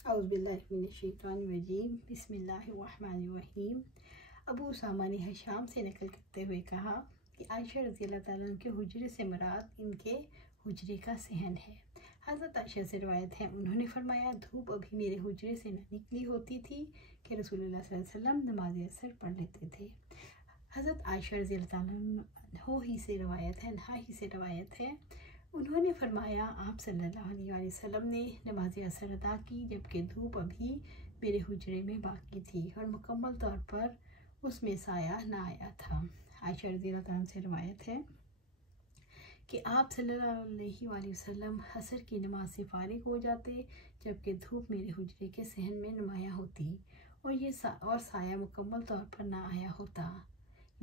औज़ुबिल्लाहिमिनश्शैतानिर्रजीम बिस्मिल्लाहिर्रहमानिर्रहीम। अबू उसामा ने हशाम से नकल करते हुए कहा कि आयशा रज़ी अल्लाह ताला अन्हा के हुजरे से मुराद इनके हुजरे का सहन है। हज़रत आयशा से रवायत है, उन्होंने फरमाया, धूप अभी मेरे हुजरे से न निकली होती थी कि रसूलुल्लाह सल्लल्लाहु अलैहि वसल्लम नमाज असर पढ़ लेते थे। हज़रत आयशा रज़ी अल्लाह ताला ही से रवायत है, उन्होंने फरमाया, आप सल्लल्लाहु अलैहि वसल्लम ने नमाज असर अदा की जबकि धूप अभी मेरे हुजरे में बाकी थी और मुकम्मल तौर पर उसमें साया ना आया था। आयशा रज़ी अल्लाह ताला से रवायत है कि आप सल्लल्लाहु अलैहि वसल्लम असर की नमाज से फारिग हो जाते जबकि धूप मेरे हुजरे के सहन में नुमाया होती और साया मुकम्मल तौर पर ना आया होता।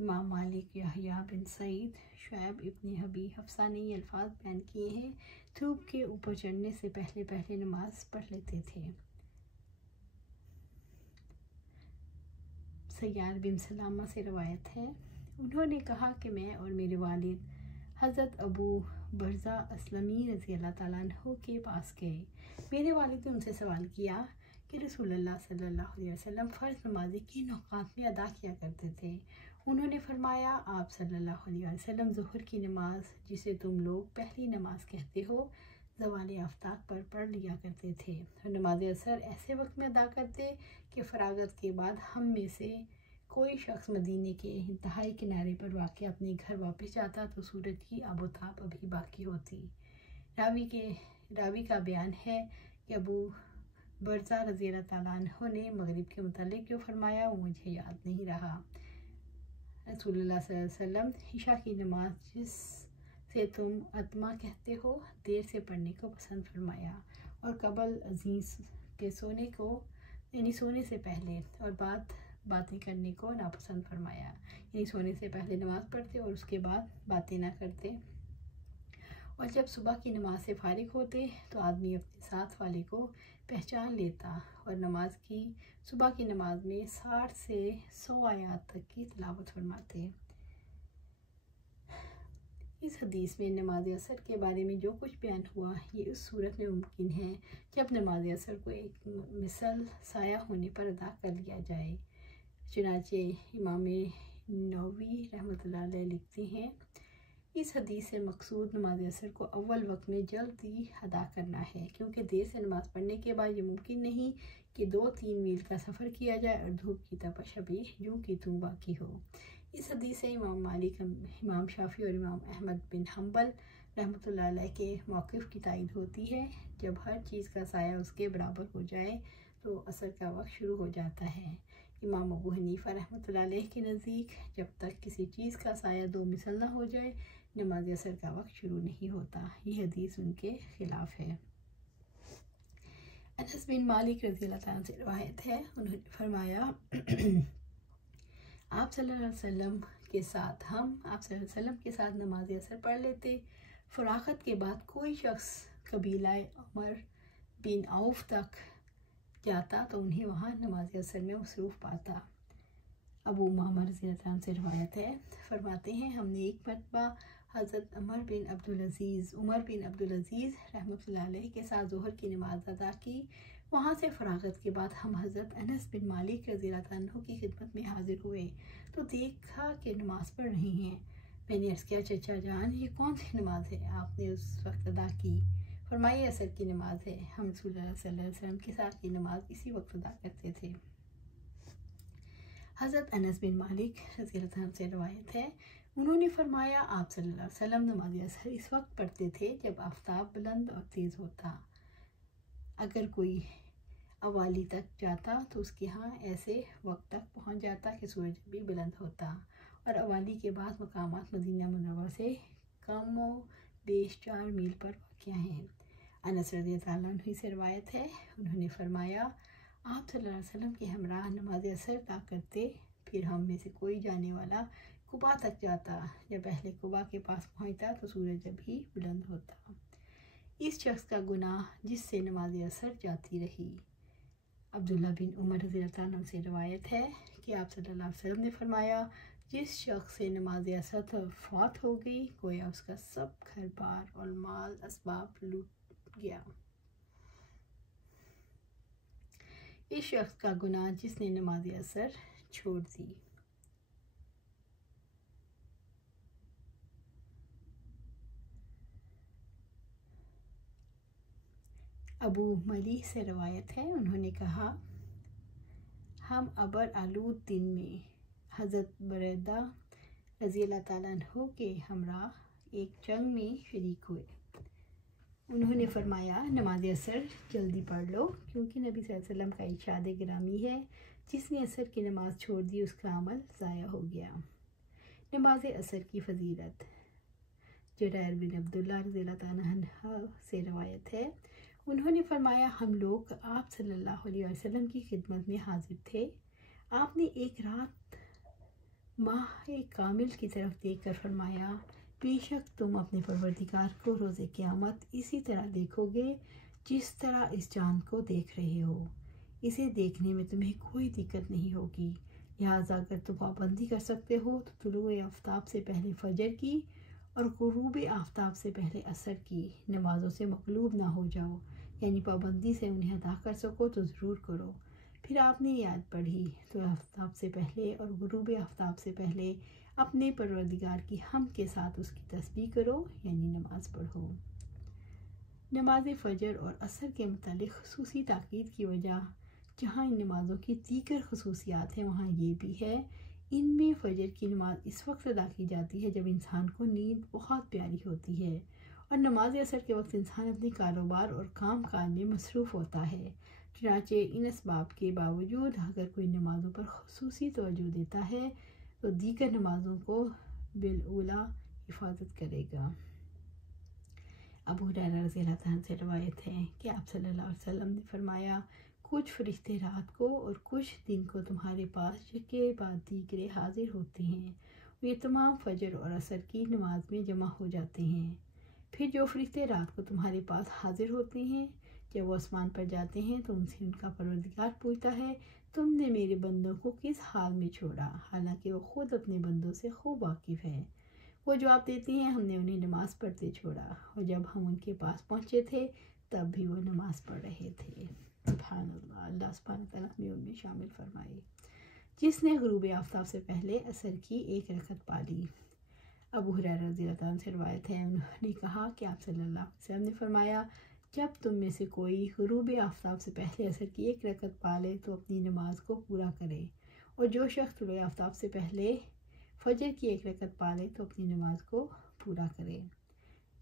इमाम मालिक, यहया बिन सईद, शुएब इब्न हबी हफ्सा ने ये अल्फाज बयान किए हैं, धूप के ऊपर चढ़ने से पहले पहले नमाज पढ़ लेते थे। सय्यार बिन सलामा से रवायत है, उन्होंने कहा कि मैं और मेरे वालिद हज़रत अबू बरज़ा असलमी रज़ी अल्लाह ताला अन्हु के पास गए। मेरे वालिद ने उनसे सवाल किया कि रसूलुल्लाह सल्लल्लाहु अलैहि वसल्लम फ़र्ज़ नमाज़ें किन औक़ात में अदा किया करते थे। उन्होंने फरमाया, आप सल्लल्लाहु अलैहि वसल्लम ज़ुहर की नमाज, जिसे तुम लोग पहली नमाज कहते हो, ज़वाल आफ्ताब पर पढ़ लिया करते थे और नमाज असर ऐसे वक्त में अदा करते कि फ़रागत के बाद हम में से कोई शख्स मदीने के इंतहाई किनारे पर वाक़ अपने घर वापस जाता तो सूरज की आबोताब अभी बाकी होती। रावी का बयान है कि अबू बरज़ा रज़ी अल्लाह ताला अन्हु ने मगरिब के मुतालिक जो फरमाया वो मुझे याद नहीं रहा। रसूलुल्लाह सल्लल्लाहु अलैहि वसल्लम इशा की नमाज, जिसे तुम अतमा कहते हो, देर से पढ़ने को पसंद फरमाया और कबल अजीज़ के सोने को यानी सोने से पहले और बातें करने को नापसंद फरमाया। यानी सोने से पहले नमाज़ पढ़ते और उसके बाद बातें ना करते। और जब सुबह की नमाज से फारिग होते तो आदमी अपने साथ वाले को पहचान लेता और सुबह की नमाज में 60 से 100 आयात तक की तिलावत फरमाते। इस हदीस में नमाज असर के बारे में जो कुछ बयान हुआ ये उस सूरत में मुमकिन है जब नमाज असर को एक मिसल साया होने पर अदा कर लिया जाए। चुनाचे इमाम नववी रहमतुल्लाह अलैह लिखते हैं, इस हदीस से मकसूद नमाज असर को अव्वल वक्त में जल्दी अदा करना है, क्योंकि देर से नमाज़ पढ़ने के बाद ये मुमकिन नहीं कि 2-3 मील का सफ़र किया जाए और धूप की तपश अभी यूं की तूं बाकी हो। इस हदीस से इमाम मालिक, इमाम शाफी और इमाम अहमद बिन हम्बल रहमतुल्लाह अलैह के मौक़िफ़ की तायद होती है। जब हर चीज़ का साया उसके बराबर हो जाए तो असर का वक्त शुरू हो जाता है। इमाम अबू हनीफ़ा रहमतुल्लाह अलैह के नज़दीक जब तक किसी चीज़ का साया 2 मिसल ना हो जाए नमाज असर का वक्त शुरू नहीं होता। ये हदीस उनके ख़िलाफ़ है। अनस बिन मालिक रज़ी अल्लाह ताला से रवायत है, उन्होंने फरमाया, आप सल्लल्लाहु अलैहि वसल्लम के साथ नमाज असर पढ़ लेते। फ़राग़त के बाद कोई शख्स कबीला उमर बिन औफ तक जाता तो उन्हें वहाँ नमाज असर में मसरूफ़ पाता। अबू उमामा रज़ी अल्लाह ताला से रवायत है, फरमाते हैं, हमने एक मरतबा हज़रत उमर बिन अब्दुल अज़ीज़ रहमतुल्लाह अलैह के साथ ज़ोहर की नमाज अदा की। वहाँ से फ़राग़त के बाद हम हज़रत अनस बिन मालिक रज़ी अल्लाह ताला की खिदमत में हाज़िर हुए तो देखा कि नमाज़ पढ़ रही हैं। मैंने अर्ज़ किया, चचा जान, ये कौन सी नमाज है आपने उस वक्त अदा की? फरमाइए, असर की नमाज है। हम रसूलुल्लाह सल्लल्लाहु अलैहि वसल्लम के साथ ये नमाज इसी वक्त अदा करते थे। हज़रत अनस बिन मालिक रज़ी अल्लाह ताला से रवायत है, उन्होंने फरमाया, आप सल्लल्लाहु अलैहि वसल्लम नमाज असर इस वक्त पढ़ते थे जब आफ़ताब बुलंद और तेज़ होता। अगर कोई अवाली तक जाता तो उसके यहाँ ऐसे वक्त तक पहुँच जाता कि सूरज भी बुलंद होता और अवाली के बाद मकामात मदीना मुनव्वरा से कम व बेश 4 मील पर वाक़या हैं। अनस रज़ी अल्लाह अन्हु से रवायत है, उन्होंने फरमाया, आप सल्लल्लाहु अलैहि वसल्लम के हमरा नमाज असर अदा करते। फिर हम में से कोई जाने वाला कुबा तक जाता। जब अहले कुबा के पास पहुँचता तो सूरज अभी बुलंद होता। इस शख्स का गुनाह जिससे नमाज असर जाती रही। अब्दुल्ला बिन उमर रज़ी अल्लाह अन्हु से रवायत है कि आप सल्लल्लाहु अलैहि वसल्लम ने फरमाया, जिस शख्स से नमाज असर फौत हो गई गोया उसका सब घर बार और माल असबाब लूट गया। इस शख्स का गुनाह जिसने नमाज असर छोड़ दी। अबू मलीह से रवायत है, उन्होंने कहा, हम अबर आलूद दिन में हज़रत बरदा रज़ी अल्लाह ताला अन्हु के हमरा एक जंग में शरीक हुए। उन्होंने फरमाया, नमाज असर जल्दी पढ़ लो, क्योंकि नबी सल्लल्लाहु अलैहि वसल्लम का इरशाद गिरामी है, जिसने असर की नमाज छोड़ दी उसका अमल ज़ाया हो गया। नमाज असर की फ़जीलत। जुरैर बिन अब्दुल्लाह रज़ी अल्लाह ताला अन्हु से रवायत है, उन्होंने फरमाया, हम लोग आप सल्लल्लाहु अलैहि वसल्लम की खिदमत में हाजिर थे। आपने एक रात माह कामिल की तरफ देखकर फरमाया, बेशक तुम अपने परवरदिगार को रोज़े क़यामत इसी तरह देखोगे जिस तरह इस चाँद को देख रहे हो। इसे देखने में तुम्हें कोई दिक्कत नहीं होगी। लिहाजा अगर तुम पाबंदी कर सकते हो तो तुलूए आफ्ताब से पहले फजर की और गुरूब आफ्ताब से पहले असर की नमाज़ों से मकलूब ना हो जाओ, यानी पाबंदी से उन्हें अदा कर सको तो ज़रूर करो। फिर आपने याद पढ़ी तो आफ्ताब से पहले और गुरूब आफ्ताब से पहले अपने परवरदिगार की हमद के साथ उसकी तस्बीह करो, यानी नमाज पढ़ो। नमाज फ़जर और असर के मुतालिक खुसूसी ताकीद की वजह जहाँ इन नमाज़ों की दीगर खसूसियात हैं वहाँ ये भी है। इनमें फ़जर की नमाज इस वक्त अदा की जाती है जब इंसान को नींद बहुत प्यारी होती है, और नमाज असर के वक्त इंसान अपने कारोबार और काम काज में मसरूफ़ होता है। चुनांचे इन असबाब के बावजूद अगर कोई नमाज़ों पर खुसूसी तवज्जो देता है तो दीगर नमाज़ों को बिलउला हिफाजत करेगा। अबू हुरैरा रज़ी अल्लाह ताला से रवायत है कि आप सल्लल्लाहु अलैहि वसल्लम ने फरमाया, कुछ फरिश्ते रात को और कुछ दिन को तुम्हारे पास के बाद दीगरे हाजिर होते हैं। वे तमाम फजर और असर की नमाज में जमा हो जाते हैं। फिर जो फरिश्ते रात को तुम्हारे पास हाजिर होते हैं, जब वो आसमान पर जाते हैं तो उनसे उनका परवरदिगार पूछता है, तुमने मेरे बंदों को किस हाल में छोड़ा, हालांकि वो खुद अपने बंदों से खूब वाकिफ़ है। वो जवाब देते हैं, हमने उन्हें नमाज़ पढ़ते छोड़ा, और जब हम उनके पास पहुँचे थे तब भी वो नमाज़ पढ़ रहे थे। सुभान अल्लाह, अल्लाह सुब्हानहू व तआला हमें उनमें शामिल फरमाए। जिसने गुरूब आफ्ताब से पहले असर की एक रकत पाली। अबू हुरैरा रज़ी अल्लाह ताला से रवायत है, उन्होंने कहा कि आप सल्लल्लाहु अलैहि वसल्लम ने फरमाया, जब तुम में से कोई गुरूब आफ्ताब से पहले असर की एक रकत पाले तो अपनी नमाज को पूरा करे, और जो शख्स तुलूए आफ्ताब से पहले फजर की एक रकत पाले तो अपनी नमाज को पूरा करे।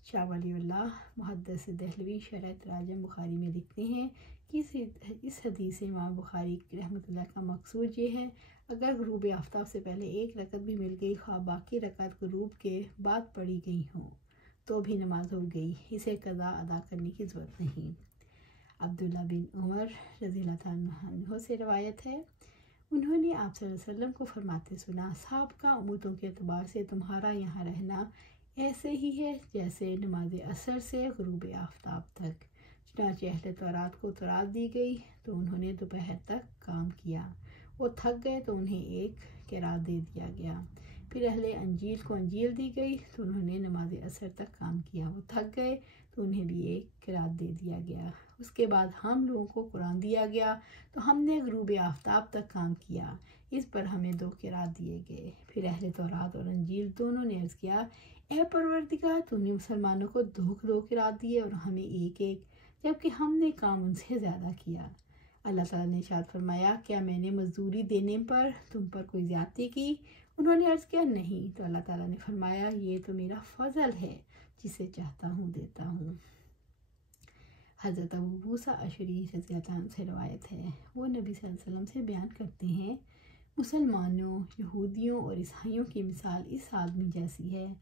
शाह वलीउल्लाह मुहद्दिस दहलवी शरह तराजुम बुखारी में लिखते हैं कि इस हदीस से इमाम बुखारी रहमतुल्लाह का मकसूद ये है, अगर गुरूब आफ्ताब से पहले एक रकत भी मिल गई, ख्वाह बाकी रकत गुरूब के बाद पढ़ी गई हो तो भी नमाज हो गई, इसे कज़ा अदा करने की ज़रूरत नहीं। अब्दुल्ला बिन उमर रज़ी अल्लाह ताला अन्हु से रवायत है, उन्होंने आप सल्लल्लाहु अलैहि वसल्लम को फरमाते सुना, साबिक़ा उम्मतों के अतबार से तुम्हारा यहाँ रहना ऐसे ही है जैसे नमाज असर से गुरूब आफ्ताब तक। चुनांचे अहले तौरात को तौरात दी गई तो उन्होंने दोपहर तक काम किया, वो थक गए तो उन्हें एक क़िरात दे दिया गया। फिर अहले अंजील को अंजील दी गई तो उन्होंने नमाज असर तक काम किया, वो थक गए तो उन्हें भी एक क़िरात दे दिया गया। उसके बाद हम लोगों को कुरान दिया गया तो हमने गुरूब आफ्ताब तक काम किया, इस पर हमें 2 क़िरात दिए गए। फिर अहले तौरात और अंजील दोनों ने अर्ज़ किया, ए परवरदिगार, तूने मुसलमानों को 2 क़िरात दिए और हमें एक, जबकि हमने काम उनसे ज़्यादा किया। अल्लाह ताला ने इरशाद फरमाया, क्या मैंने मजदूरी देने पर तुम पर कोई ज़्यादती की? उन्होंने अर्ज़ किया, नहीं। तो अल्लाह ताला ने फरमाया, ये तो मेरा फ़ज़ल है, जिसे चाहता हूँ देता हूँ। हज़रत अबू मूसा अशरी रज़ी अल्लाह अन्हु से रवायत है, वो नबी सल्लल्लाहु अलैहि वसल्लम से बयान करते हैं, मुसलमानों, यहूदियों और ईसाइयों की मिसाल इस आदमी जैसी है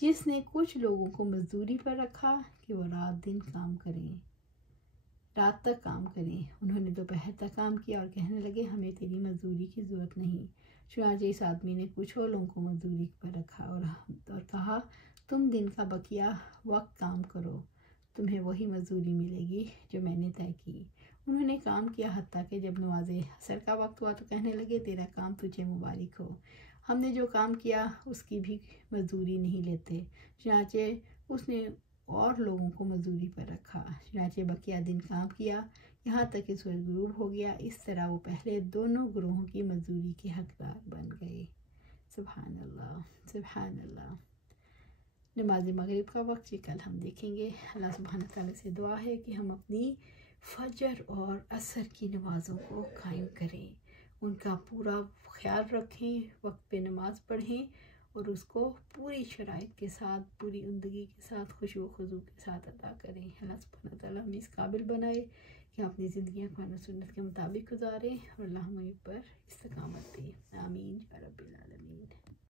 जिसने कुछ लोगों को मजदूरी पर रखा कि वो रात तक काम करें। उन्होंने दोपहर तक काम किया और कहने लगे, हमें तेरी मजदूरी की ज़रूरत नहीं। चुनांचे इस आदमी ने कुछ और लोगों को मजदूरी पर रखा और कहा, तुम दिन का बकिया वक्त काम करो, तुम्हें वही मजदूरी मिलेगी जो मैंने तय की। उन्होंने काम किया, हत्ता कि जब नमाज असर का वक्त हुआ तो कहने लगे, तेरा काम तुझे मुबारक हो, हमने जो काम किया उसकी भी मजदूरी नहीं लेते। चुनांचे उसने और लोगों को मजदूरी पर रखा। चुनांचे बकिया दिन काम किया, यहाँ तक कि सूरज गुरूब हो गया। इस तरह वो पहले दोनों ग्रोहों की मजदूरी के हकदार बन गए। सुभान अल्लाह, सुभान अल्लाह। नमाज मगरिब का वक्त ये कल हम देखेंगे। अल्लाह सुब्हानहू तआला से दुआ है कि हम अपनी फजर और असर की नमाज़ों को कायम करें, उनका पूरा ख्याल रखें, वक्त पे नमाज पढ़ें और उसको पूरी शराइत के साथ, पूरी उंदगी के साथ, खुशू खुजू के साथ अदा करें। अल्लाह सुब्हानहू तआला हमें इस काबिल बनाए कि हम अपनी ज़िंदगियाँ कुरान और सुन्नत के मुताबिक गुजारें और अल्लाह हमें पर इस्तकामत दे। आमीन या रब्बिल आलमीन।